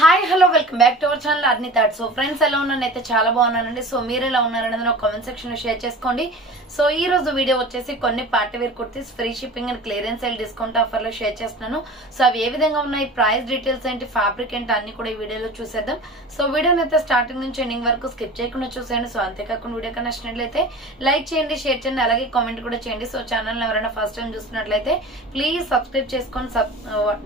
Hi hello welcome back to our channel అర్ని థాట్. So friends ఎలా ఉన్నానైతే చాలా బాగున్నానండి. సో మీరు ఎలా ఉన్నారనేది నాకు కామెంట్ సెక్షన్ లో షేర్ చేసుకోండి. సో ఈ రోజు వీడియో వచ్చేసి కొన్ని party wear kurtis free shipping and clearance sale discount offer లో షేర్ చేస్తున్నాను. సో అవి ఏ విధంగా ఉన్నాయి, ప్రైస్ డీటెయిల్స్ ఏంటి, ఫ్యాబ్రిక్ ఏంటి అన్ని కూడా ఈ వీడియోలో చూసేద్దాం. సో వీడియోని అయితే స్టార్టింగ్ నుంచి ఎండింగ్ వరకు స్కిప్ చేయకుండా చూసేయండి. సో అంతేకాకుండా వీడియో కన్నా నచ్చినట్లయితే లైక్ చేయండి, షేర్ చేయండి, అలాగే కామెంట్ కూడా చేయండి. సో ఛానల్ ఎవరైనా ఫస్ట్ టైం చూస్తున్నట్లయితే ప్లీజ్ సబ్స్క్రైబ్ చేసుకొని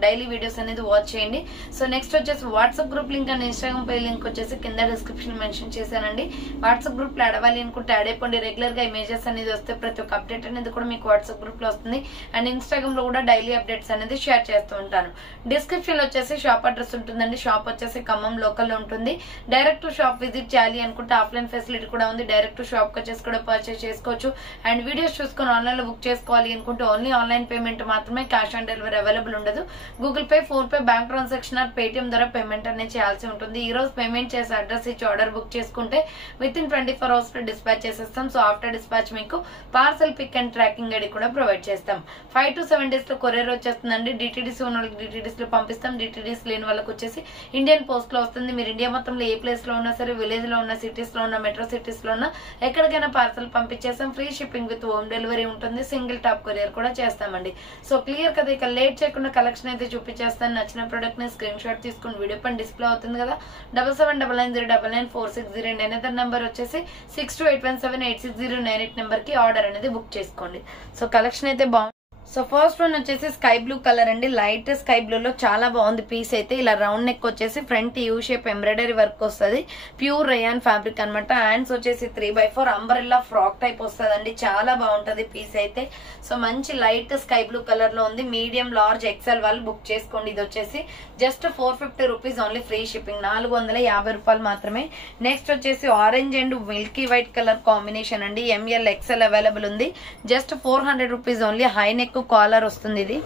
డైలీ వీడియోస్ అనేది వాచ్ చేయండి. సో నెక్స్ట్ వచ్చేసి WhatsApp group link and Instagram page link వచ్చేసి కింద డిస్క్రిప్షన్ మెన్షన్ చేశానండి. వాట్సాప్ గ్రూప్ లో అడవాలి అనుకుంటే యాడ్ అయిపోండి. రెగ్యులర్ గా ఇమేజెస్ అనేది వస్తే ప్రతి ఒక్క అప్డేట్ అనేది కూడా మీకు వాట్సాప్ గ్రూప్ లో వస్తుంది. అండ్ ఇన్స్టాగ్రామ్ లో కూడా డైలీ అప్డేట్స్ అనేది షేర్ చేస్తూ ఉంటాను. డిస్క్రిప్షన్ లో వచ్చేసి షాప్ అడ్రస్ ఉంటుందండి. షాప్ వచ్చేసి ఖమ్మం లోకల్ లో ఉంటుంది. డైరెక్ట్ షాప్ విజిట్ చేయాలి అనుకుంటే ఆఫ్లైన్ ఫెసిలిటీ కూడా ఉంది. డైరెక్ట్ షాప్ కి వచ్చేసి కూడా పర్చేస్ చేసుకోవచ్చు. అండ్ వీడియోస్ చూసుకొని ఆన్లైన్ లో బుక్ చేసుకోవాలి అనుకుంటే ఓన్లీ ఆన్లైన్ పేమెంట్ మాత్రమే, క్యాష్ ఆన్ డెలివరీ అవైలబుల్ ఉండదు. Google Pay, PhonePe pay, bank transaction or Paytm ద్వారా పేమెంట్ అనేది చేయాల్సి ఉంటుంది. ఈ రోజు పేమెంట్ చేసి అడ్రస్ ఇచ్చి ఆర్డర్ బుక్ చేసుకుంటే విత్ ఇన్ 24 hours లో డిస్పాచ్ చేసేస్తాం. సో ఆఫ్టర్ డిస్పాచ్ మీకు parcel pick and tracking ID కూడా ప్రొవైడ్ చేస్తాం. 5 to 7 days లో కొరియర్ వచ్చేస్తుందండి. డిటిడిసి ఉన్న వాళ్ళకి డిటిడిసి లో పంపిస్తాం. డిటిడిసి లేని వాళ్ళకి వచ్చేసి ఇండియన్ పోస్ట్ లో వస్తుంది. మీరు ఇండియా మొత్తంలో ఏ ప్లేస్ లో ఉన్నా సరే, విలేజ్ లో ఉన్న, సిటీస్ లో ఉన్న, మెట్రో సిటీస్ లో ఉన్న ఎక్కడికైనా పార్సల్ పంపించేస్తాం. Free shipping with home delivery ఉంటుంది. సింగిల్ టాప్ కొరియర్ కూడా చేస్తామండి. సో క్లియర్ కదా, ఇక లేట్ చేయకుండా కలెక్షన్ అయితే చూపించేస్తాను. నచ్చిన ప్రొడక్ట్ ని స్క్రీన్ షాట్ తీసుకుని వీడియో పైన డిస్ప్లే అవుతుంది కదా, 7799099460 అనేదర్ నెంబర్ వచ్చేసి 6281786098 నెంబర్ కి ఆర్డర్ అనేది బుక్ చేసుకోండి. సో కలెక్షన్ అయితే బాగుంది. సో ఫస్ట్ వన్ వచ్చేసి స్కై బ్లూ కలర్ అండి. లైట్ స్కై బ్లూ లో చాలా బాగుంది పీస్ అయితే. ఇలా రౌండ్ నెక్ వచ్చేసి front U shape embroidery work వస్తుంది. ప్యూర్ రయాన్ ఫ్యాబ్రిక్ అనమాట. హ్యాండ్స్ వచ్చేసి 3/4 అంబ్రెల్లా ఫ్రాక్ టైప్ వస్తుంది. చాలా బాగుంటది పీస్ అయితే. సో మంచి లైట్ స్కై బ్లూ కలర్ లో ఉంది. మీడియం, లార్జ్, ఎక్సెల్ వాళ్ళు బుక్ చేసుకోండి. ఇది వచ్చేసి just 450 rupees only, free shipping, 450 రూపాయలు మాత్రమే. నెక్స్ట్ వచ్చేసి orange and milky white colour combination అండి. ఎంఎల్, ఎక్సెల్ అవైలబుల్ ఉంది. Just 400 rupees only. High neck collar వస్తుంది ఇది.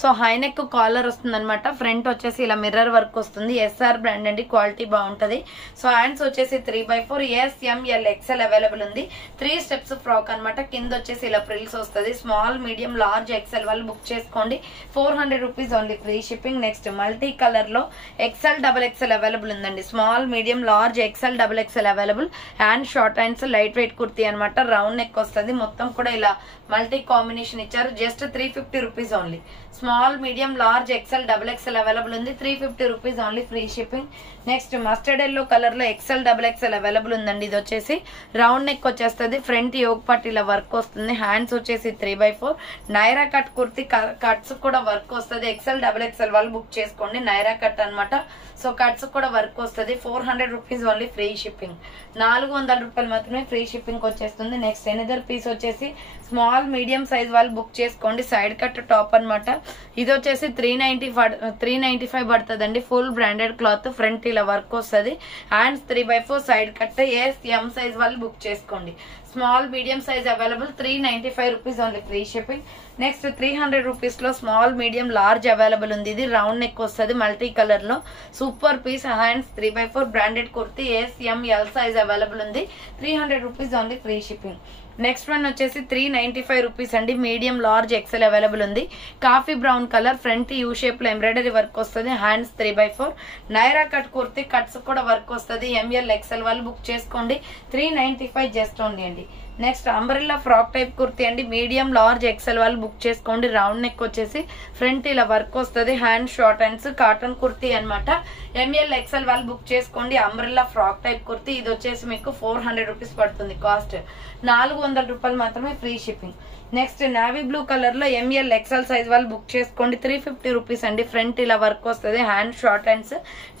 సో హై నెక్ కాలర్ వస్తుంది అనమాట. ఫ్రంట్ వచ్చేసి ఇలా మిర్రర్ వర్క్ వస్తుంది. ఎస్ఆర్ బ్రాండ్ అండి, క్వాలిటీ బాగుంటది. సో హ్యాండ్స్ వచ్చేసి 3/4 SML XL అవైలబుల్ ఉంది. 3 స్టెప్స్ ఫ్రాక్ అనమాట. కింద వచ్చేసి ఇలా ఫ్రిల్స్ వస్తుంది. స్మాల్, మీడియం, లార్జ్, ఎక్సెల్ వాళ్ళు బుక్ చేసుకోండి. 400 rupees only, free shipping. Next multi colour లో XL, XXL అవైలబుల్ ఉందండి. Small, medium, large, XL, XXL available. Hand short hands, light weight kurti అనమాట. రౌండ్ నెక్ వస్తుంది. మొత్తం కూడా ఇలా మల్టీ కాంబినేషన్ ఇచ్చారు. Just 350 rupees only. Small, medium, large, XL, XXL available ఉంది. 350 rupees only, free shipping. Next mustard yellow colour లో XL, XXL available ఉందండి. ఇది వచ్చేసి రౌండ్ నెక్ వచ్చేస్తుంది. ఫ్రంట్ యోగ్ పార్ట్ ఇలా వర్క్ వస్తుంది. హ్యాండ్స్ వచ్చేసి 3/4 నైరా కట్ కుర్తీ. కట్స్ కూడా వర్క్ వస్తుంది. XL, XXL వాళ్ళు బుక్ చేసుకోండి. నైరా కట్ అనమాట. సో కట్స్ కూడా వర్క్ వస్తుంది. 400 రూపీస్ ఓన్లీ, ఫ్రీ షిప్పింగ్. 400 రూపాయలు మాత్రమే, ఫ్రీ షిప్పింగ్ వచ్చేస్తుంది. నెక్స్ట్ ఎనదర్ పీస్ వచ్చేసి స్మాల్, మీడియం సైజ్ వాళ్ళు బుక్ చేసుకోండి. సైడ్ కట్ టాప్ అనమాట. ఇది వచ్చేసి 395 పడుతుందండి. Full branded cloth. ఫ్రంట్ ఇలా వర్క్ వస్తుంది. Hands 3/4 side cut. M size వాళ్ళు బుక్ చేసుకోండి. Small, medium size available. 395 rupees only, free shipping. Next 300 rupees లో స్మాల్, మీడియం, లార్జ్ అవైలబుల్ ఉంది. ఇది రౌండ్ నెక్ వస్తుంది మల్టీ కలర్ లో. Super piece. Hands 3/4 branded kurti. SML size available ఉంది. 300 rupees only, free shipping. Next one వచ్చేసి 395 rupees అండి. Medium, large, XL available ఉంది. Coffee brown colour. Front U shape లో embroidery work వస్తుంది. Hands 3/4 Naira cut kurti. Cuts కూడా work వస్తుంది. ML, XL వాళ్ళు book చేసుకోండి. 395 జస్ట్ ఓన్లీ అండి. Next umbrella frock type kurti అండి. మీడియం, లార్జ్, ఎక్సెల్ వాళ్ళు బుక్ చేసుకోండి. రౌండ్ నెక్ వచ్చేసి ఫ్రంట్ ఇలా వర్క్ వస్తుంది. Hand short hands, cotton kurti అనమాట. ML, XL వాళ్ళు బుక్ చేసుకోండి. Umbrella frock type kurti. ఇది వచ్చేసి మీకు 400 రూపీస్ పడుతుంది కాస్ట్. 400 రూపాయలు మాత్రమే, free shipping. Next navy blue colour లో ML, XL సైజ్ వాళ్ళు బుక్ చేసుకోండి. 350 రూపీస్ అండి. ఫ్రంట్ ఇలా వర్క్ వస్తుంది. Hand short hands.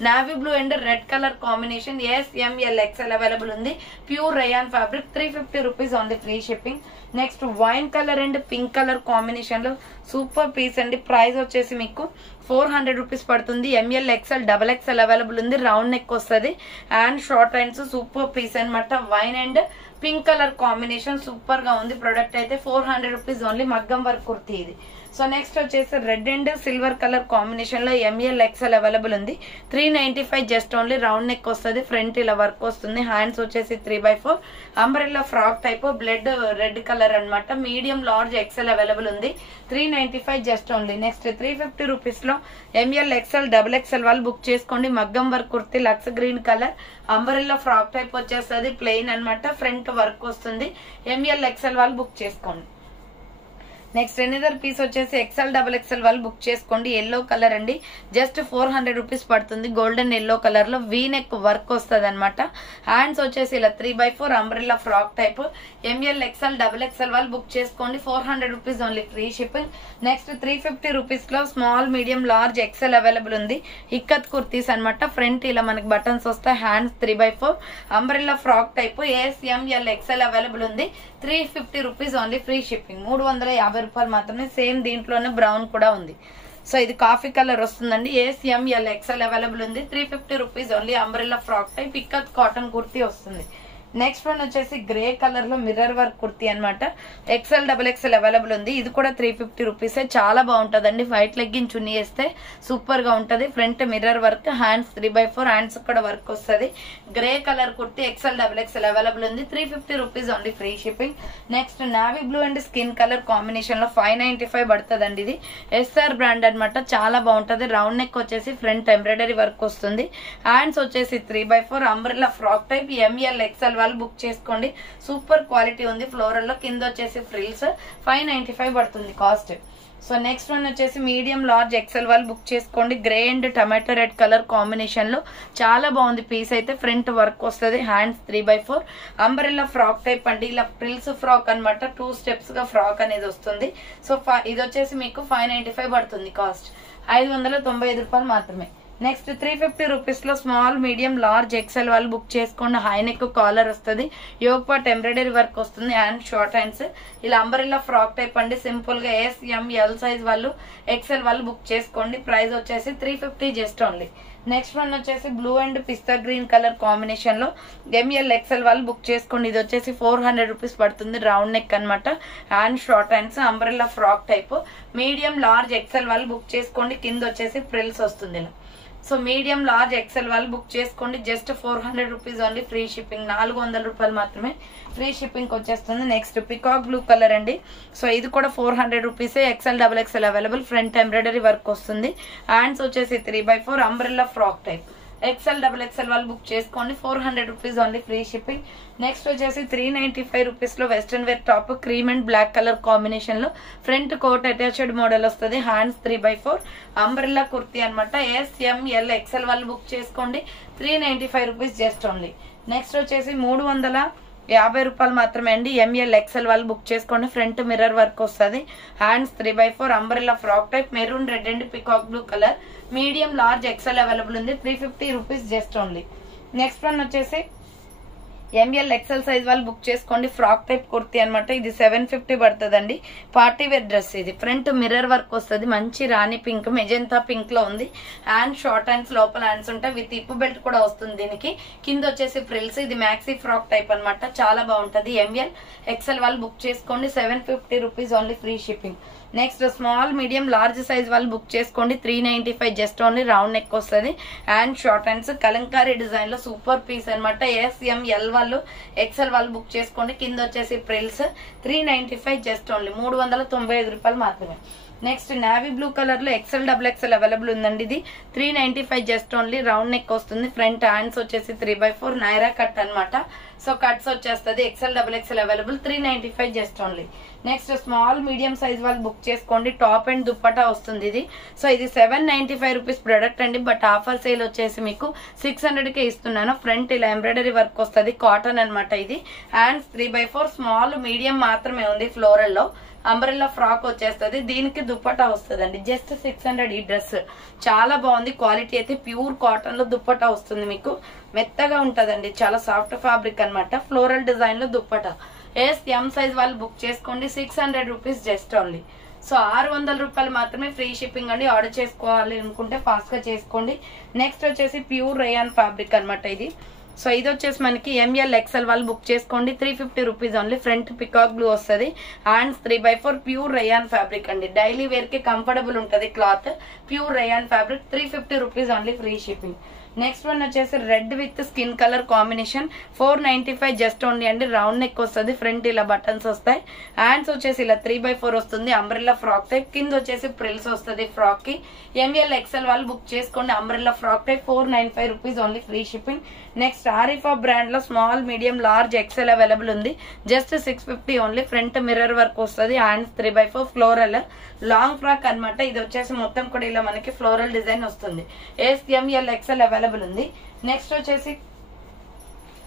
Navy blue and red colour combination. SML, XL available ఉంది. Pure rayon fabric. 350 rupees only, free shipping. Next wine colour and pink colour combination లో super piece అండి. Price వచ్చేసి మీకు 400 rupees పడుతుంది. ML, XL, XXL available ఉంది. Round neck వస్తుంది. And short hands. Super piece అనమాట. Wine and pink colour combination super గా ఉంది. ప్రొడక్ట్ అయితే 400 రూపీస్ ఓన్లీ. మగ్గం వర్క్ కుర్తీ ఇది. సో నెక్స్ట్ వచ్చేసి red and silver colour combination లో ఎంఎల్ ఎక్స్ఎల్ అవైలబుల్ ఉంది. 395 జస్ట్ ఓన్లీ. రౌండ్ నెక్ వస్తుంది, ఫ్రంట్ ఇలా వర్క్ వస్తుంది. హ్యాండ్స్ వచ్చేసి 3/4 umbrella frock type blood red colour అన్నమాట. మీడియం లార్జ్ ఎక్స్ఎల్ అవైలబుల్ ఉంది. 395 జస్ట్ ఓన్లీ. నెక్స్ట్ 350 రూపీస్ లో ఎంఎల్ ఎక్స్ఎల్ డబుల్ ఎక్స్ఎల్ వాళ్ళు బుక్ చేసుకోండి. మగ్గం work kurti lux green colour umbrella frock type వచ్చేస్తుంది, ప్లెయిన్ అన్నమాట. ఫ్రంట్ వర్క్ వస్తుంది. ఎంఎల్ ఎక్స్ఎల్ వాళ్ళు బుక్ చేసుకోండి. నెక్స్ట్ ఎనదర్ పీస్ వచ్చేసి ఎక్స్ఎల్ డబుల్ ఎక్స్ఎల్ వాళ్ళు బుక్ చేసుకోండి. ఎల్లో కలర్ అండి, జస్ట్ 400 రూపీస్ పడుతుంది. గోల్డెన్ ఎల్లో కలర్ లో వీ నెక్ వర్క్ వస్తుంది అనమాట. హ్యాండ్స్ వచ్చేసి ఇలా 3/4 umbrella frock type. ML XL double XL వాళ్ళు బుక్ చేసుకోండి. 400 rupees only, free shipping. Next 350 rupees లో small medium large XL available ఉంది. ఇక్కత్ కుర్తీస్ అనమాట. ఫ్రంట్ ఇలా మనకి బటన్స్ వస్తాయి. Hands 3/4 umbrella frock type. S M L XL available ఉంది. 350 రూపీస్ ఓన్లీ, ఫ్రీ షిప్పింగ్. 350 రూపాయలు మాత్రమే. సేమ్ దీంట్లోనే బ్రౌన్ కూడా ఉంది. సో ఇది కాఫీ కలర్ వస్తుందండి. ఎస్ఎంఎల్ ఎక్స్ఎల్ అవైలబుల్ ఉంది. 350 rupees only. Umbrella frock type ikat cotton kurti వస్తుంది. నెక్స్ట్ వన్ వచ్చేసి గ్రే కలర్ లో మిర్రర్ వర్క్ కుర్తీ అనమాట. ఎక్స్ఎల్ డబుల్ ఎక్స్ఎల్ అవైలబుల్ ఉంది. ఇది కూడా 350 రూపీస్. చాలా బాగుంటదండి. వైట్ లెగ్గిన్ చున్నీ వేస్తే సూపర్ గా ఉంటది. Front mirror work, hands 3/4 hands కూడా వర్క్ వస్తుంది. Grey colour kurti XL double XL available ఉంది. 350 rupees only, free shipping. Next navy blue and skin colour combination లో 595 పడుతుందండి. ఇది ఎస్ఆర్ బ్రాండ్ అనమాట. చాలా బాగుంటది. రౌండ్ నెక్ వచ్చేసి ఫ్రంట్ ఎంబ్రాయిడరీ వర్క్ వస్తుంది. హ్యాండ్స్ వచ్చేసి 3/4 umbrella frock type. ML XL వాళ్ళు బుక్ చేసుకోండి. సూపర్ క్వాలిటీ ఉంది. ఫ్లోరల్ లో కింద వచ్చేసి ఫ్రిల్స్. 595 పడుతుంది కాస్ట్. సో నెక్స్ట్ వన్ వచ్చేసి మీడియం లార్జ్ ఎక్సెల్ వాళ్ళు బుక్ చేసుకోండి. Grey and tomato red colour combination లో చాలా బాగుంది పీస్ అయితే. ఫ్రంట్ వర్క్ వస్తుంది. హ్యాండ్స్ 3/4 అంబ్రెల్లా ఫ్రాక్ టైప్ అండి. ఇలా ఫ్రిల్స్ ఫ్రాక్ అనమాట. 2 స్టెప్స్ గా ఫ్రాక్ అనేది వస్తుంది. సో ఇది వచ్చేసి మీకు 595 పడుతుంది కాస్ట్. 595 రూపాయలు మాత్రమే. నెక్స్ట్ 350 రూపీస్ లో స్మాల్ మీడియం లార్జ్ ఎక్సెల్ వాళ్ళు బుక్ చేసుకోండి. హై నెక్ కాలర్ వస్తుంది. యోగ్ పార్ట్ ఎంబ్రాయిడరీ వర్క్ వస్తుంది. అండ్ షార్ట్ హ్యాండ్స్ ఇలా అంబ్రెల్లా ఫ్రాక్ టైప్ అండి. సింపుల్ గా ఎస్ఎంఎల్ సైజ్ వాళ్ళు ఎక్సెల్ వాళ్ళు బుక్ చేసుకోండి. ప్రైస్ వచ్చేసి 350 జస్ట్ ఓన్లీ. నెక్స్ట్ వన్ వచ్చేసి blue and pista green colour combination లో ఎంఎల్ ఎక్సెల్ వాళ్ళు బుక్ చేసుకోండి. ఇది వచ్చేసి 400 రూపీస్ పడుతుంది. రౌండ్ నెక్ అనమాట. And short hands umbrella frock type. Medium large XL వాళ్ళు బుక్ చేసుకోండి. కింద వచ్చేసి ఫ్రిల్స్ వస్తుంది ఇలా. సో మీడియం లార్జ్ ఎక్సెల్ వాళ్ళు బుక్ చేసుకోండి. Just 400 rupees only, free shipping. 400 రూపాయలు మాత్రమే, ఫ్రీ షిప్పింగ్ వచ్చేస్తుంది. నెక్స్ట్ పికాక్ బ్లూ కలర్ అండి. సో ఇది కూడా 400 rupees. XL double XL available. Front embroidery work వస్తుంది. హ్యాండ్స్ వచ్చేసి 3/4 umbrella frock type. XL double XL వాళ్ళు బుక్ చేసుకోండి. 400 rupees only, free shipping. Next వచ్చేసి 395 రూపీస్ లో western wear top cream and black colour combination లో front coat attached model వస్తుంది. Hands 3/4 umbrella kurti అనమాట. S M L XL వాళ్ళు బుక్ చేసుకోండి. 395 రూపీస్ జస్ట్ ఓన్లీ. నెక్స్ట్ వచ్చేసి 350 రూపాయలు మాత్రమే అండి. ఎంఎల్ ఎక్సెల్ వాళ్ళు బుక్ చేసుకోండి. ఫ్రంట్ మిర్రర్ వర్క్ వస్తుంది. Hands 3/4 umbrella frock type. Maroon red and peacock blue colour. Medium large XL available ఉంది. 350 rupees just only. Next one వచ్చేసి ఎంఎల్ ఎక్సెల్ సైజ్ వాళ్ళు బుక్ చేసుకోండి. ఫ్రాక్ టైప్ కుర్తీ అనమాట. ఇది 750 పడుతుందండి. పార్టీ వేర్ డ్రెస్ ఇది. Front mirror work వస్తుంది. మంచి రాణి పింక్ మెజెంతా పింక్ లో ఉంది. హ్యాండ్ షార్ట్ హ్యాండ్స్ లోపల హ్యాండ్స్ ఉంటాయి. విత్ ఇప్పు బెల్ట్ కూడా వస్తుంది దీనికి. కింద వచ్చేసి ఫ్రిల్స్. ఇది మ్యాక్సీ ఫ్రాక్ టైప్ అనమాట. చాలా బాగుంటది. ఎంఎల్ ఎక్సెల్ వాళ్ళు బుక్ చేసుకోండి. 750 rupees only, free shipping. Next small medium large size వాళ్ళు బుక్ చేసుకోండి. 395 జస్ట్ ఓన్లీ. రౌండ్ నెక్ వస్తుంది. And short hands Kalamkari design లో సూపర్ పీస్ అనమాట. ఎస్ఎంఎల్ వాళ్ళు ఎక్సెల్ వాళ్ళు బుక్ చేసుకోండి. కింద వచ్చేసి ప్రిల్స్. 395 జస్ట్ ఓన్లీ. 395 రూపాయలు మాత్రమే. నెక్స్ట్ నావీ బ్లూ కలర్ లో ఎక్సెల్ డబుల్ ఎక్సెల్ అవైలబుల్ ఉందండి. ఇది 395 జస్ట్ ఓన్లీ. రౌండ్ నెక్ వస్తుంది. ఫ్రంట్ హ్యాండ్స్ వచ్చేసి 3/4 నైరా కట్ అనమాట. సో కట్స్ వచ్చేస్తుంది. XL double XL available. 395 just only. Next small medium size వాళ్ళు బుక్ చేసుకోండి. టాప్ అండ్ దుప్పటా వస్తుంది ఇది. సో ఇది 795 రూపీస్ ప్రొడక్ట్ అండి. బట్ ఆఫర్ సేల్ వచ్చేసి మీకు 600 కే ఇస్తున్నాను. ఫ్రంట్ ఇలా ఎంబ్రాయిడరీ వర్క్ వస్తుంది. కాటన్ అనమాట ఇది. హ్యాండ్స్ 3/4 స్మాల్ మీడియం మాత్రమే ఉంది. ఫ్లోరల్ లో అంబ్రెల్లా ఫ్రాక్ వచ్చేస్తుంది. దీనికి దుప్పటా వస్తుందండి. జస్ట్ 600 ఈ డ్రెస్. చాలా బాగుంది. క్వాలిటీ అయితే ప్యూర్ కాటన్ లో దుప్పటా వస్తుంది. మీకు మెత్తగా ఉంటదండి. చాలా సాఫ్ట్ ఫ్యాబ్రిక్ అనమాట. ఫ్లోరల్ డిజైన్ లో దుప్పటా. ఎం సైజ్ వాళ్ళు బుక్ చేసుకోండి. 600 రూపీస్ జస్ట్ ఓన్లీ. సో 600 రూపాయలు మాత్రమే, ఫ్రీ షిప్పింగ్ అండి. ఆర్డర్ చేసుకోవాలి అనుకుంటే ఫాస్ట్ గా చేసుకోండి. నెక్స్ట్ వచ్చేసి ప్యూర్ రేయాన్ ఫ్యాబ్రిక్ అనమాట. ఇది సో ఇది వచ్చేసి మనకి ఎంఎల్ ఎక్సెల్ వాళ్ళు బుక్ చేసుకోండి. 350 rupees only. Front peacock blue వస్తుంది. హ్యాండ్స్ 3/4 ప్యూర్ రేయాన్ ఫ్యాబ్రిక్ అండి. డైలీ వేర్ కి కంఫర్టబుల్ ఉంటుంది cloth. Pure rayon fabric. 350 rupees only, free shipping. Next one వచ్చేసి red with skin colour combination. 495 just only అండి. Round neck వస్తుంది. Front ఇలా buttons వస్తాయి. Hands వచ్చేసి ఇలా 3/4 వస్తుంది. Umbrella frock type. కింద వచ్చేసి ప్రిల్స్ వస్తుంది ఫ్రాక్ కి. ఎంఎల్ ఎక్సెల్ వాళ్ళు బుక్ చేసుకోండి. Umbrella frock type. 495 rupees only, free shipping. Next Arifa brand లో small, medium, large, XL available ఉంది. Just 650 only. Front mirror work వస్తుంది. హ్యాండ్స్ 3/4 ఫ్లోరల్ లాంగ్ ఫ్రాక్ అనమాట. ఇది వచ్చేసి మొత్తం కూడా ఇలా మనకి ఫ్లోరల్ డిజైన్ వస్తుంది. ఎంఎల్ ఎక్సెల్ అవైలబుల్ ఉంది. నెక్స్ట్ వచ్చేసి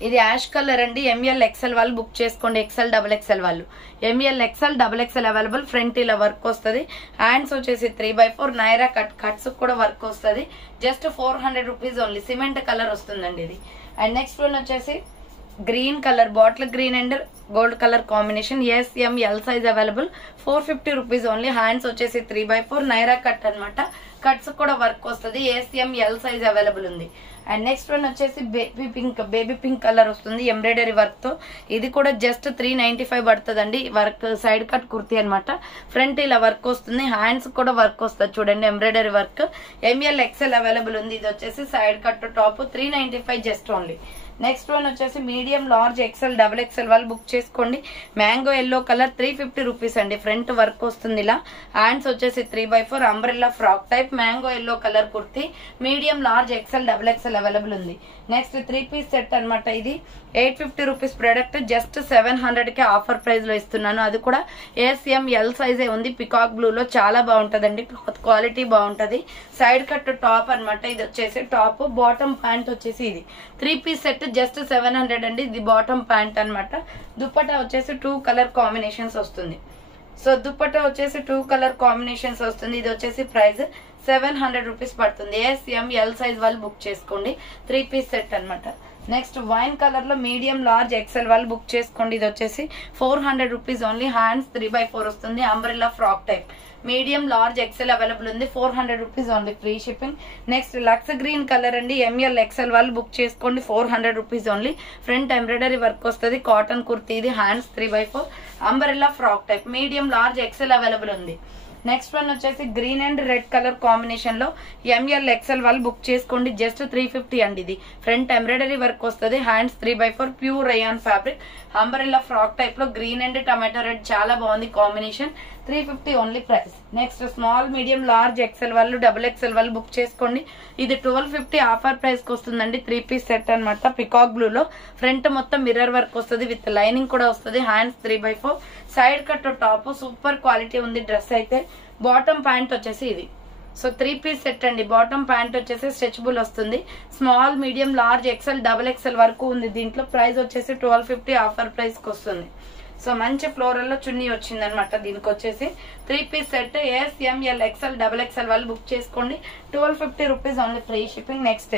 ఇది యాష్ కలర్ అండి. ఎంఎల్ ఎక్సెల్ వాళ్ళు బుక్ చేసుకోండి. ఎక్సెల్ డబుల్ ఎక్సెల్ వాళ్ళు. M L XL double XL available. Front ఇలా వర్క్ వస్తుంది. హ్యాండ్స్ వచ్చేసి 3/4 నైరా కట్స్ కూడా వర్క్ వస్తుంది. Just 400 rupees only. Cement colour వస్తుందండి ఇది. అండ్ నెక్స్ట్ వన్ వచ్చేసి green colour, bottle green and gold colour combination. ML size available. 450 rupees only. Hands వచ్చేసి 3/4 Naira cut అనమాట. కట్స్ కూడా వర్క్ వస్తుంది. ఎంఎల్ సైజ్ అవైలబుల్ ఉంది. అండ్ నెక్స్ట్ వన్ వచ్చేసి baby pink colour వస్తుంది ఎంబ్రాయిడరీ వర్క్ తో. ఇది కూడా జస్ట్ 395 పడుతుందండి. వర్క్ సైడ్ కట్ కుర్తీ అనమాట. ఫ్రంట్ ఇలా వర్క్ వస్తుంది. హ్యాండ్స్ కూడా వర్క్ వస్తుంది చూడండి, embroidery work. M L XL available ఉంది. ఇది వచ్చేసి side cut top. 395 just only. Next one వచ్చేసి medium, large, XL, double XL వాళ్ళు బుక్ చేసుకోండి. Mango yellow colour. 350 రూపీస్ అండి. ఫ్రంట్ వర్క్ వస్తుంది ఇలా. హ్యాండ్స్ వచ్చేసి 3/4 umbrella frock type. Mango yellow colour kurti. Medium, large, XL, double XL available ఉంది. Next 3 piece set అనమాట. ఇది 850 రూపీస్ ప్రొడక్ట్. జస్ట్ 700 కి ఆఫర్ ప్రైస్ లో ఇస్తున్నాను. అది కూడా ఎంఎల్ సైజే ఉంది. పికాక్ బ్లూ లో చాలా బాగుంటదండి. క్వాలిటీ బాగుంటది. సైడ్ కట్ టాప్ అనమాట. ఇది వచ్చేసి టాప్. బాటమ్ ప్యాంట్ వచ్చేసి ఇది 3 పీస్ సెట్. జస్ట్ 700 అండి. ఇది బాటమ్ ప్యాంట్ అనమాట. దుపట్టా వచ్చేసి 2 కలర్ కాంబినేషన్స్ వస్తుంది. సో దుపట్టా వచ్చేసి 2 కలర్ కాంబినేషన్స్ వస్తుంది. ఇది వచ్చేసి ప్రైస్ 700 రూపీస్ పడుతుంది. ఎంఎల్ సైజ్ వాళ్ళు బుక్ చేసుకోండి. 3 పీస్ సెట్ అనమాట. నెక్స్ట్ వైన్ కలర్ లో మీడియం, లార్జ్, ఎక్సెల్ వాళ్ళు బుక్ చేసుకోండి. ఇది వచ్చేసి 400 రూపీస్ ఓన్లీ. హ్యాండ్స్ 3/4 వస్తుంది. Umbrella frock type. Medium, large, XL available ఉంది. 400 rupees only, free shipping. Next lux green colour అండి. ఎంఎల్ ఎక్సెల్ వాళ్ళు బుక్ చేసుకోండి. 400 rupees only. Front embroidery work వస్తుంది. కాటన్ కుర్తీ ఇది. Hands 3/4 umbrella frock type. Medium, large, XL available ఉంది. Next one వచ్చేసి green and red colour combination లో ML XL వాళ్ళు book చేసుకోండి. జస్ట్ 350 అండి. ఇది ఫ్రంట్ ఎంబ్రాయిడరీ వర్క్ వస్తుంది. Hands 3/4 pure rayon fabric. Umbrella frock type లో గ్రీన్ అండ్ టమాటో రెడ్ చాలా బాగుంది combination. 350 only price. Next small, medium, large, XL వాళ్ళు, డబుల్ ఎక్సెల్ వాళ్ళు బుక్ చేసుకోండి. ఇది 1250 ఆఫర్ ప్రైస్ కి వస్తుందండి. 3 పీస్ సెట్ అనమాట. పికాక్ బ్లూ లో ఫ్రంట్ మొత్తం మిర్రర్ వర్క్ వస్తుంది. విత్ లైనింగ్ కూడా వస్తుంది. Hands 3/4 side cut top. Super quality ఉంది డ్రెస్ అయితే. బాటమ్ ప్యాంట్ వచ్చేసి ఇది. సో 3 పీస్ సెట్ అండి. బాటమ్ ప్యాంట్ వచ్చేసి స్ట్రెచబుల్ వస్తుంది. Small, medium, large, XL, double XL వరకు ఉంది దీంట్లో. ప్రైస్ వచ్చేసి 1250 ఆఫర్ ప్రైస్ కి వస్తుంది. సో మంచి ఫ్లోరల్ లో చున్నీ వచ్చింది అనమాట. దీనికి వచ్చేసి 3 piece set. M L XL, double XL వాళ్ళు బుక్ చేసుకోండి. 1250 rupees only, free shipping. Next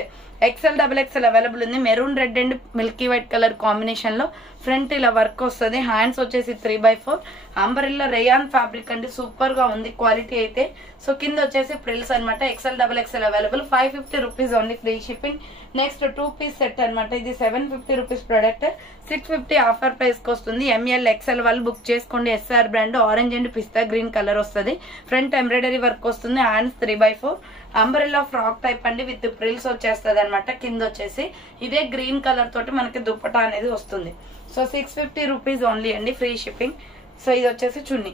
XL, double XL available ఉంది. Maroon red and milky white colour combination లో ఫ్రంట్ ఇలా వర్క్ వస్తుంది. హ్యాండ్స్ వచ్చేసి 3/4 అంబ్రెల్లా రేయాన్ ఫ్యాబ్రిక్ అండి. సూపర్ గా ఉంది క్వాలిటీ అయితే. సో కింద వచ్చేసి ప్రిల్స్ అనమాట. XL, double XL available. 550 rupees only, free shipping. Next 2 piece set అనమాట. ఇది 750 రూపీస్ ప్రొడక్ట్. 650 ఆఫర్ ప్రైస్ కి వస్తుంది. ఎంఎల్ ఎక్సెల్ వాళ్ళు బుక్ చేసుకోండి. SR brand. Orange and pista green colour వస్తుంది. ఫ్రంట్ ఎంబ్రాయిడరీ వర్క్ వస్తుంది. హ్యాండ్స్ 3/4 అంబ్రెల్లా ఫ్రాక్ టైప్ అండి. With frills వచ్చేస్తుంది అనమాట. కింద వచ్చేసి ఇదే గ్రీన్ కలర్ తోటి మనకి దుప్పటా అనేది వస్తుంది. సో 650 రూపీస్ ఓన్లీ అండి, ఫ్రీ షిప్పింగ్. సో ఇది వచ్చేసి చున్నీ.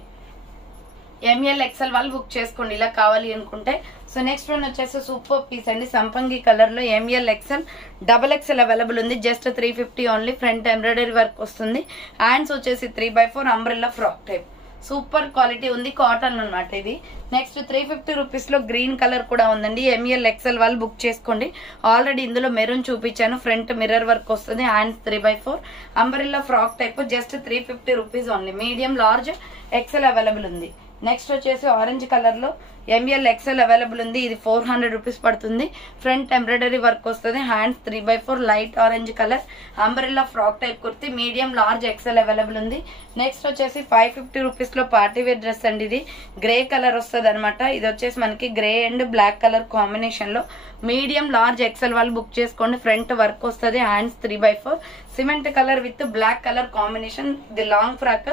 ఎంఎల్ ఎక్సెల్ వాళ్ళు బుక్ చేసుకోండి ఇలా కావాలి అనుకుంటే. సో నెక్స్ట్ వన్ వచ్చేసి సూపర్ పీస్ అండి. సంపంగి కలర్ లో ML XL, double XL available ఉంది. Just 350 only. Front embroidery work వస్తుంది. హ్యాండ్స్ వచ్చేసి 3/4 umbrella frock type. Super quality ఉంది. కాటన్ అనమాట ఇది. నెక్స్ట్ 350 రూపీస్ లో గ్రీన్ కలర్ కూడా ఉందండి. ఎంఎల్ ఎక్సెల్ వాళ్ళు బుక్ చేసుకోండి. ఆల్రెడీ ఇందులో మెరూన్ చూపించాను. ఫ్రంట్ మిర్రర్ వర్క్ వస్తుంది. Hands 3/4 umbrella frock type. Just 350 rupees only. Medium, large, XL available ఉంది. నెక్స్ట్ వచ్చేసి ఆరెంజ్ కలర్ లో ఎంఎల్ ఎక్సెల్ అవైలబుల్ ఉంది. ఇది 400 రూపీస్ పడుతుంది. ఫ్రంట్ ఎంబ్రాయిడరీ వర్క్ వస్తుంది. Hands 3/4 light orange colour umbrella frock type kurti. Medium large XL available ఉంది. Next వచ్చేసి 550 rupees లో పార్టీ వేర్ డ్రెస్ అండి. ఇది గ్రే కలర్ వస్తుంది అనమాట. ఇది వచ్చేసి మనకి grey and black colour combination లో మీడియం లార్జ్ ఎక్సెల్ వాళ్ళు బుక్ చేసుకోండి. ఫ్రంట్ వర్క్ వస్తుంది. Hands 3/4 cement colour with black colour combination. ఇది లాంగ్ ఫ్రాక్,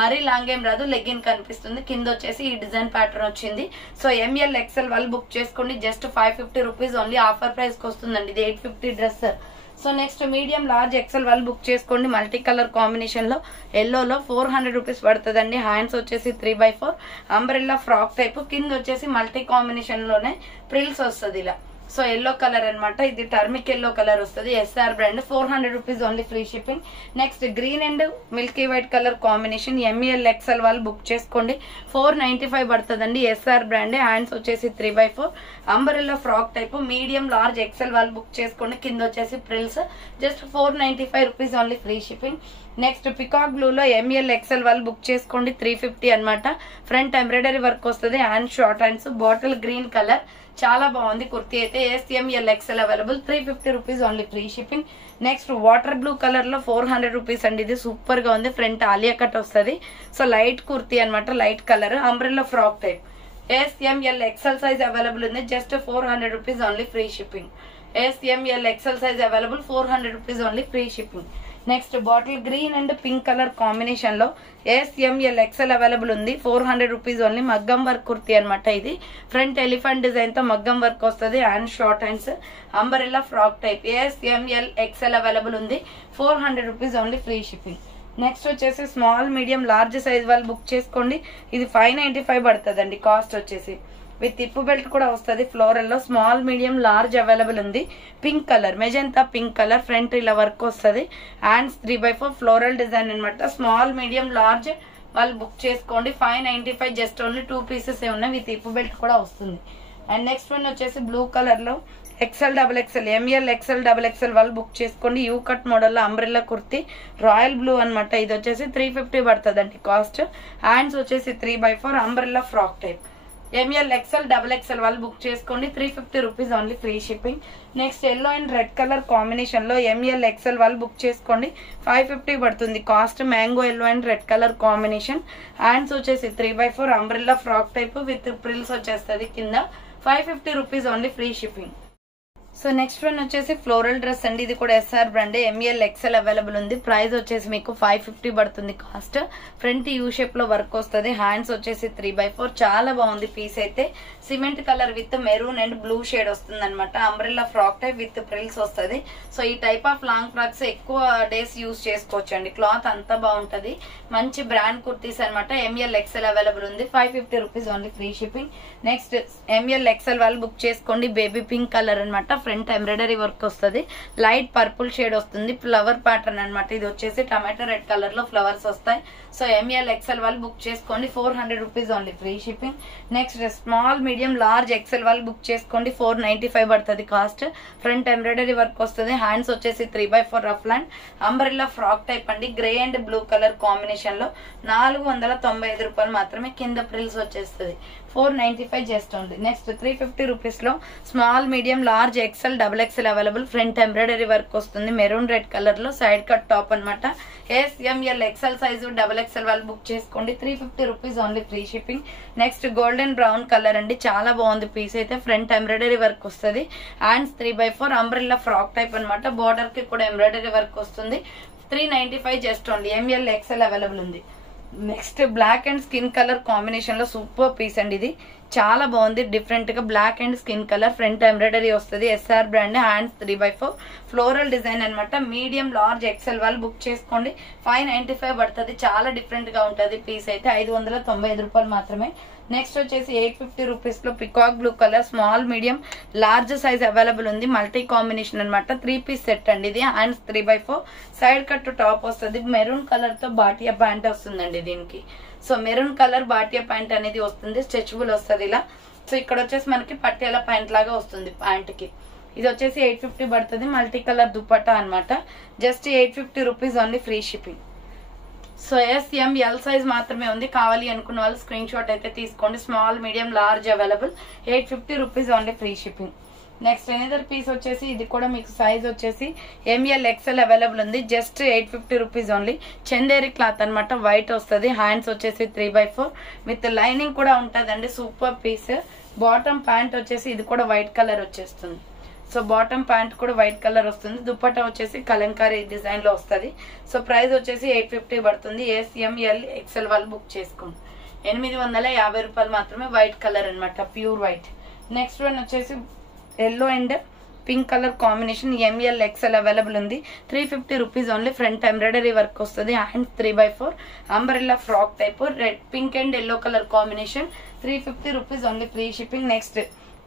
మరీ లాంగ్ ఏం రాదు, లెగ్గిన్ కనిపిస్తుంది. కింద వచ్చేసి ఈ డిజైన్ ప్యాటర్న్ వచ్చింది. సో ఎంఎల్ ఎక్సెల్ వాళ్ళు బుక్ చేసుకోండి. Just 550 rupees only. Offer price కి వస్తుందండి. ఇది 850 dress. So next medium large XL వాళ్ళు బుక్ చేసుకోండి. మల్టీ కలర్ కాంబినేషన్ లో ఎల్లోలో 400 రూపీస్ పడుతుందండి. హ్యాండ్స్ వచ్చేసి 3/4 అంబ్రెల్లా ఫ్రాక్ టైప్. కింద వచ్చేసి మల్టీ కాంబినేషన్ లోనే ప్రిల్స్ వస్తుంది ఇలా. సో ఎల్లో కలర్ అనమాట. ఇది టర్మిక్ ఎల్లో కలర్ వస్తుంది. S R brand. 400 rupees only, free shipping. Next green and milky white colour combination. M L XL వాళ్ళు బుక్ చేసుకోండి. 495 పడుతుందండి. S R brand. హ్యాండ్స్ వచ్చేసి 3/4 umbrella frock type. Medium large XL వాళ్ళు book చేసుకోండి. కింద వచ్చేసి frills. Just 495 rupees only, free shipping. Next peacock blue లో ML XL వాళ్ళు బుక్ చేసుకోండి. 350 అనమాట. ఫ్రంట్ ఎంబ్రాయిడరీ వర్క్ వస్తుంది. Hand short hands. Bottle green colour చాలా బాగుంది కుర్తీ అయితే. S M L XL available. 350 rupees only, free shipping. Next water blue colour లో 400 rupees అండి. ఇది సూపర్ గా ఉంది. ఫ్రంట్ ఆలియా కట్ వస్తుంది. సో లైట్ కుర్తీ అనమాట. Light colour umbrella frock type. S M L XL size available ఉంది. Just 400 rupees only, free shipping. S M L XL size available. 400 rupees only, free shipping. Next bottle green and pink colour combination లో S M L XL available ఉంది. 400 rupees only. మగ్గం work kurti అనమాట. ఇది front elephant design తో మగ్గం work వస్తుంది. Hand short hands umbrella frock type. S M L XL available ఉంది. 400 rupees only, free shipping. Next వచ్చేసి స్మాల్ మీడియం లార్జ్ సైజ్ వాళ్ళు బుక్ చేసుకోండి. ఇది 595 పడుతుందండి కాస్ట్ వచ్చేసి. విత్ టిప్పు బెల్ట్ కూడా వస్తుంది. ఫ్లోరల్ లో స్మాల్ మీడియం లార్జ్ అవైలబుల్ ఉంది. Pink colour, magenta pink colour. Front ఇలా వర్క్ వస్తుంది. హ్యాండ్స్ 3/4 ఫ్లోరల్ డిజైన్ అనమాట. స్మాల్ మీడియం లార్జ్ వాళ్ళు బుక్ చేసుకోండి. 595 జస్ట్ ఓన్లీ 2 పీసెస్ ఉన్నాయి. విత్ టిప్పు బెల్ట్ కూడా వస్తుంది. అండ్ నెక్స్ట్ వన్ వచ్చేసి బ్లూ కలర్ లో XL double XL M L XL double XL వాళ్ళు బుక్ చేసుకోండి. యూ కట్ మోడల్ లో అంబ్రెల్లా కుర్తి. రాయల్ బ్లూ అనమాట. ఇది వచ్చేసి 350 పడుతుందండి కాస్ట్. హ్యాండ్స్ వచ్చేసి 3/4 umbrella frock type. M L XL double XL వాళ్ళు బుక్ చేసుకోండి. 350 rupees only, free shipping. Next yellow and red colour combination లో ఎంఎల్ ఎక్సెల్ వాళ్ళు బుక్ చేసుకోండి. 550 పడుతుంది cost. Mango yellow and red colour combination. Hands వచ్చేసి 3/4 umbrella frock type with frills వచ్చేస్తుంది కింద. 550 rupees only, free shipping. So next one వచ్చేసి floral dress అండి. ఇది కూడా S R brand. M L XL available ఉంది. ప్రైస్ వచ్చేసి మీకు 550 పడుతుంది కాస్ట్. ఫ్రంట్ యూ షేప్ లో వర్క్ వస్తుంది. హ్యాండ్స్ వచ్చేసి 3/4 చాలా బాగుంది పీస్ అయితే. Cement colour with maroon and blue shade వస్తుంది అనమాట. అంబ్రెల్లా ఫ్రాక్ టైప్ విత్ ప్రిల్స్ వస్తుంది. సో ఈ టైప్ ఆఫ్ లాంగ్ ఫ్రాక్స్ ఎక్కువ డేస్ యూజ్ చేసుకోవచ్చు అండి. క్లాత్ అంతా బాగుంటది. మంచి బ్రాండ్ కుర్తీస్ అనమాట. ఎంఎల్ ఎక్సెల్ అవైలబుల్ ఉంది. 550 rupees only, free shipping. Next M L XL వాళ్ళు బుక్ చేసుకోండి. బేబీ పింక్ కలర్ అనమాట. ఫ్రంట్ ఎంబ్రాయిడరీ వర్క్ వస్తుంది. లైట్ పర్పుల్ షేడ్ వస్తుంది. ఫ్లవర్ ప్యాటర్న్ అనమాట. ఇది వచ్చేసి టమాటో రెడ్ కలర్ లో ఫ్లవర్స్ వస్తాయి. సో ఎంఎల్ ఎక్సెల్ వాళ్ళు బుక్ చేసుకోండి. 400 rupees only, free shipping. Next small medium large XL వాళ్ళు బుక్ చేసుకోండి. 495 పడుతుంది కాస్ట్. ఫ్రంట్ ఎంబ్రాయిడరీ వర్క్ వస్తుంది. హ్యాండ్స్ వచ్చేసి 3/4 రఫ్ ల్యాండ్ అంబ్రెల్లా ఫ్రాక్ టైప్ అండి. Grey and blue colour combination లో 495 రూపాయలు మాత్రమే. కింద ప్రిల్స్ వచ్చేస్తుంది. 495 జస్ట్ ఓన్లీ. నెక్స్ట్ 350 రూపీస్ లో small medium large XL double XL available. Front embroidery work వస్తుంది. మెరూన్ రెడ్ కలర్ లో సైడ్ కట్ టాప్ అనమాట. SML XL size double XL వాళ్ళు బుక్ చేసుకోండి. 350 rupees only, free shipping. Next golden brown colour అండి. చాలా బాగుంది piece అయితే. Front embroidery work వస్తుంది. హ్యాండ్స్ 3/4 అంబ్రెల్లా ఫ్రాక్ టైప్ అనమాట. బార్డర్ కి కూడా ఎంబ్రాయిడరీ వర్క్ వస్తుంది. 395 just only. M L XL available ఉంది. Next black and skin colour combination లో సూపర్ పీస్ అండి. ఇది చాలా బాగుంది. డిఫరెంట్ గా black and skin colour. Front embroidery వస్తుంది. S R brand. Hands 3/4 floral design అనమాట. మీడియం లార్జ్ ఎక్సెల్ వాళ్ళు బుక్ చేసుకోండి. 595 పడుతుంది. చాలా డిఫరెంట్ గా ఉంటది పీస్ అయితే. 595 రూపాయలు మాత్రమే. నెక్స్ట్ వచ్చేసి 850 రూపీస్ లో peacock blue colour small medium large size available ఉంది. మల్టీ కాంబినేషన్ అనమాట. 3 పీస్ సెట్ అండి ఇది. హ్యాండ్స్ 3/4 సైడ్ కట్ టాప్ వస్తుంది. మెరూన్ కలర్ తో బాటియా ప్యాంట్ వస్తుందండి దీనికి. So maroon colour Bhatia pant అనేది వస్తుంది. స్ట్రెచబుల్ వస్తుంది ఇలా. సో ఇక్కడ వచ్చేసి మనకి పట్టేలా ప్యాంట్ లాగా వస్తుంది ప్యాంట్ కి. ఇది వచ్చేసి 850 పడుతుంది. మల్టీ కలర్ దుపట్టా అనమాట. Just 850 rupees only, free shipping. So L size మాత్రమే ఉంది. కావాలి అనుకున్న వాళ్ళు స్క్రీన్ షాట్ అయితే తీసుకోండి. Small, medium, large available. 850 rupees only, free shipping. Next another piece వచ్చేసి ఇది కూడా మీకు సైజ్ వచ్చేసి ఎంఎల్ ఎక్స్ఎల్ అవైలబుల్ ఉంది. Just 850 rupees only. Chanderi cloth అనమాట, వైట్ వస్తుంది. హ్యాండ్స్ వచ్చేసి 3/4 విత్ లైనింగ్ కూడా ఉంటుందండి. Super piece. బాటమ్ ప్యాంట్ వచ్చేసి ఇది కూడా వైట్ కలర్ వచ్చేస్తుంది. సో బాటమ్ ప్యాంట్ కూడా వైట్ కలర్ వస్తుంది. దుపట్టా వచ్చేసి కలంకారీ డిజైన్ లో వస్తుంది. సో ప్రైస్ వచ్చేసి 850 పడుతుంది. ఎస్ఎంఎల్ ఎక్స్ఎల్ వాళ్ళు బుక్ చేసుకోండి. 850 రూపాయలు మాత్రమే. వైట్ కలర్ అనమాట, ప్యూర్ వైట్. నెక్స్ట్ వన్ వచ్చేసి yellow and pink colour combination. M L XL available ఉంది. 350 rupees only. Front embroidery work వస్తుంది. Hands 3/4 umbrella frock type. Red, pink and yellow colour combination. 350 rupees only, free shipping. Next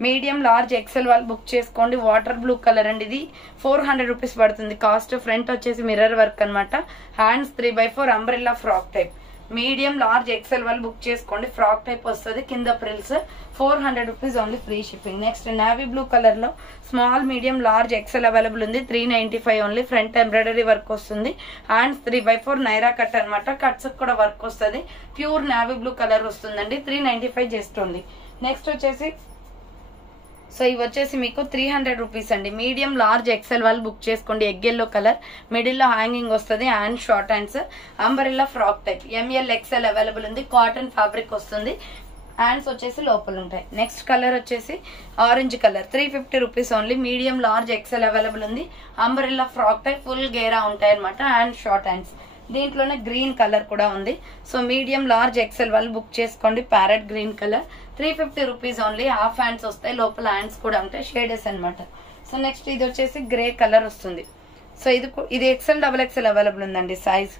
medium, large, XL వాళ్ళు book చేసుకోండి. Water blue colour అండి. ఇది 400 rupees పడుతుంది cost. Front వచ్చేసి mirror work అనమాట. Hands 3/4 umbrella frock type. Medium, large, XL వాళ్ళు book చేసుకోండి. Frock type వస్తుంది. కింద frills. 400 rupees only, free shipping. Next navy blue colour లో small, medium, large, XL available ఉంది. 395 ఓన్లీ. ఫ్రంట్ ఎంబ్రాయిడరీ వర్క్ వస్తుంది. Hands 3/4 Naira cut అనమాట. Cuts కూడా work వస్తుంది. ప్యూర్ నావీ బ్లూ కలర్ వస్తుందండి. 395 జస్ట్ ఓన్లీ. నెక్స్ట్ వచ్చేసి సో ఇవి వచ్చేసి మీకు 300 రూపీస్ అండి. మీడియం, లార్జ్, ఎక్సెల్ వాళ్ళు బుక్ చేసుకోండి. ఎగ్ ఎల్లో కలర్, మిడిల్ లో హ్యాంగింగ్ వస్తుంది. Hand short hands, umbrella frock type. M L XL available ఉంది. కాటన్ ఫ్యాబ్రిక్ వస్తుంది. హ్యాండ్స్ వచ్చేసి లోపల ఉంటాయి. నెక్స్ట్ కలర్ వచ్చేసి orange colour. 350 rupees only. Medium, large, XL available ఉంది. అంబరెల్లా ఫ్రాక్ టైప్, ఫుల్ గేరా ఉంటాయి అనమాట. Hand short hands. దీంట్లోనే గ్రీన్ కలర్ కూడా ఉంది. సో మీడియం, లార్జ్, ఎక్సెల్ వాళ్ళు బుక్ చేసుకోండి. Parrot green colour. 350 rupees only. Half hands వస్తాయి. లోపల హ్యాండ్స్ కూడా ఉంటాయి. షేడెస్ అనమాట. సో నెక్స్ట్ ఇది వచ్చేసి గ్రే కలర్ వస్తుంది. సో ఇది ఎక్సెల్, డబుల్ ఎక్సెల్ అవైలబుల్ ఉందండి size.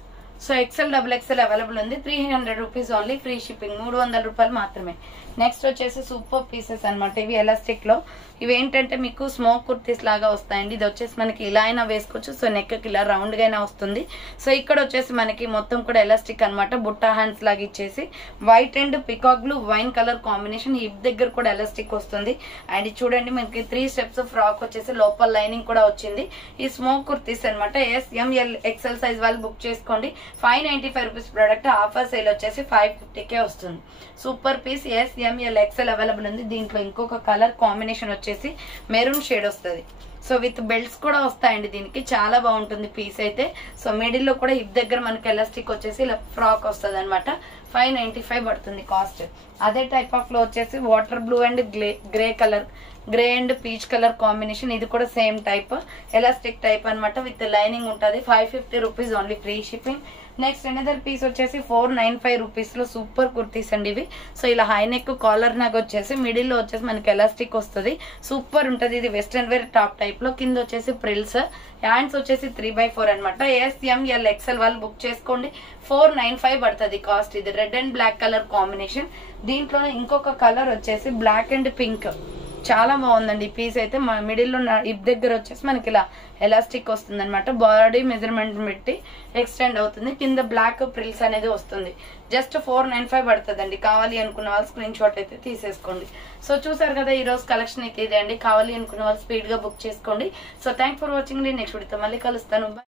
So XL, double XL available ఉంది. 300 రూపీస్ ఓన్లీ, ఫ్రీ షిప్పింగ్. 300 రూపాయలు మాత్రమే. నెక్స్ట్ వచ్చేసి సూపర్ పీసెస్ అనమాట. ఇవి ఎలాస్టిక్ లో. ఇవి ఏంటంటే మీకు స్మోక్ కుర్తీస్ లాగా వస్తాయండి. ఇది వచ్చేసి మనకి ఇలా అయినా వేసుకోవచ్చు. సో నెక్ కి ఇలా రౌండ్ గా అయినా వస్తుంది. సో ఇక్కడ వచ్చేసి మనకి మొత్తం కూడా ఎలాస్టిక్ అనమాట. బుట్టా హ్యాండ్స్ లాగా ఇచ్చేసి white and peacock blue wine colour combination. Hip దగ్గర కూడా ఎలాస్టిక్ వస్తుంది. అండ్ చూడండి మనకి 3 స్టెప్స్ ఫ్రాక్ వచ్చేసి లోపల లైనింగ్ కూడా వచ్చింది. ఈ స్మోక్ కుర్తీస్ అనమాట. ఎస్ఎంఎల్ ఎక్సెల్ సైజ్ వాళ్ళు బుక్ చేసుకోండి. 595 రూపీస్ ప్రోడక్ట్. ఆఫర్ సేల్ వచ్చేసి 550కే వస్తుంది. Super piece. S M L XL available ఉంది. దీంట్లో ఇంకొక కలర్ కాంబినేషన్ వచ్చేసి మెరూన్ షేడ్ వస్తుంది. సో విత్ బెల్ట్స్ కూడా వస్తాయండి. దీనికి చాలా బాగుంటుంది పీస్ అయితే. సో మిడిల్ లో కూడా హిప్ దగ్గర మనకి ఎలాస్టిక్ వచ్చేసి ఇలా ఫ్రాక్ వస్తుంది అనమాట. 595 పడుతుంది కాస్ట్. అదే టైప్ ఆఫ్ లో వచ్చేసి water blue and grey colour, grey and peach colour combination. ఇది కూడా సేమ్ టైప్, ఎలాస్టిక్ టైప్ అనమాట. విత్ లైనింగ్ ఉంటుంది. 550 rupees only, free shipping. Next another piece వచ్చేసి 495 రూపీస్ లో సూపర్ కుర్తీస్ అండి ఇవి. సో ఇలా హై నెక్ కాలర్ నాగ్ వచ్చేసి మిడిల్ లో వచ్చేసి మనకి ఎలాస్టిక్ వస్తుంది. సూపర్ ఉంటది. ఇది వెస్ట్రన్ వేర్ టాప్ టైప్ లో. కింద వచ్చేసి ప్రిల్స్. హ్యాండ్స్ వచ్చేసి 3/4 అనమాట. ఎస్ఎంఎల్ ఎక్సెల్ వాళ్ళు బుక్ చేసుకోండి. 495 పడుతుంది కాస్ట్. ఇది red and black colour combination. దీంట్లోనే ఇంకొక కలర్ వచ్చేసి బ్లాక్ అండ్ పింక్. చాలా బాగుందండి ఈ పీస్ అయితే. మిడిల్ లో హిప్ దగ్గర వచ్చేసి మనకి ఇలా ఎలాస్టిక్ వస్తుంది అనమాట. బాడీ మెజర్మెంట్ పెట్టి ఎక్స్టెండ్ అవుతుంది. కింద బ్లాక్ ప్రిల్స్ అనేది వస్తుంది. జస్ట్ 495 పడుతుందండి. కావాలి అనుకున్న వాళ్ళు స్క్రీన్ షాట్ అయితే తీసేసుకోండి. సో చూసారు కదా ఈ రోజు కలెక్షన్ అయితే ఇదే అండి. కావాలి అనుకున్న వాళ్ళు స్పీడ్ గా బుక్ చేసుకోండి. So thank for watching. Next వీడియోతో మళ్ళీ కలుస్తాను.